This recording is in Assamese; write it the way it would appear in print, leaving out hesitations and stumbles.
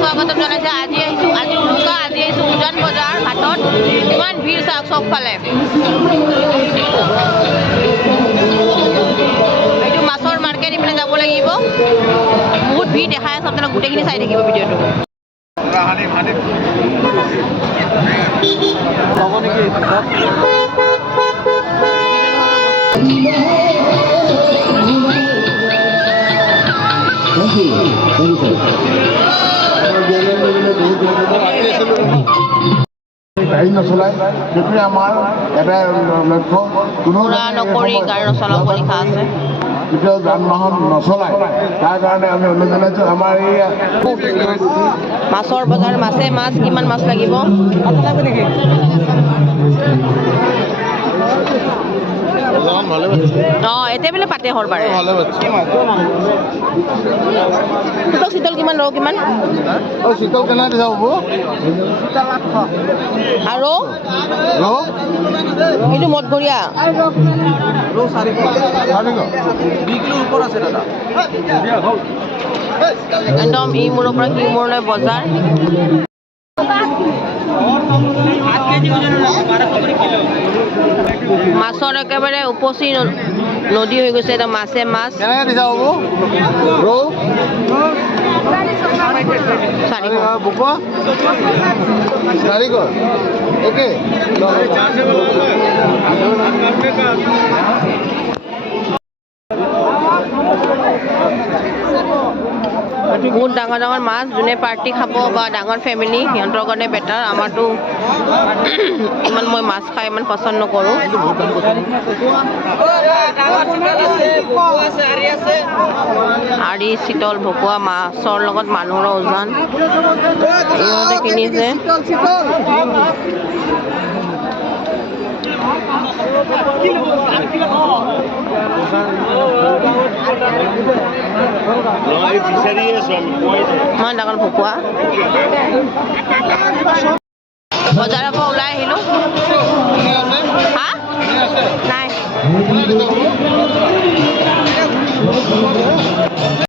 স্বাগতম জনাইছে। আজি উৰুকা, আজি আহিছোঁ উজান বজাৰ ঘাটত। ইমান ভিৰ চাওক চবফালে। এইটো মাছৰ মাৰ্কেট, ইপিনে যাব লাগিব। বহুত ভিৰ দেখাই আছে, আপোনালোক গোটেইখিনি চাই থাকিব ভিডিঅ'টো। গাড়ী নচলায়, সেইটোৱে আমাৰ এটা লক্ষ্য। পুৰা নকৰি গাড়ী নচলাব লিখা আছে। কেতিয়াও যান বাহন নচলায়, তাৰ কাৰণে আমি অনুৰোধ জনাইছোঁ। আমাৰ এই মাছৰ বজাৰ, মাছ কিমান মাছ লাগিব? এতিয়া বোলে পাতে সৰবাৰে। চিতল কিমান ৰৌ কিমান? চিতল কেনে দিছা হ'ব? আৰু এইটো মঠঘৰীয়া একদম ই মূৰৰ পৰা সি মূৰলৈ বজাৰ। মাছৰ একেবাৰে উপচি নদী হৈ গৈছে। এটা মাছে মাছ কেনেকৈ দিছা হ'ব? ৰৌ 400 একে বহুত ডাঙৰ ডাঙৰ মাছ, যোনে পাৰ্টি খাব বা ডাঙৰ ফেমিলি সিহঁতৰ কাৰণে বেটাৰ। আমাৰতো ইমান মই মাছ খাই ইমান পচন্দ নকৰোঁ। আৰি চিতল ভকুৱা মাছৰ লগত মানুহৰ ওজন ইহঁতে কিনিছে। ইমান ডাঙৰ ভকুৱা। বজাৰৰ পৰা ওলাই আহিলোঁ।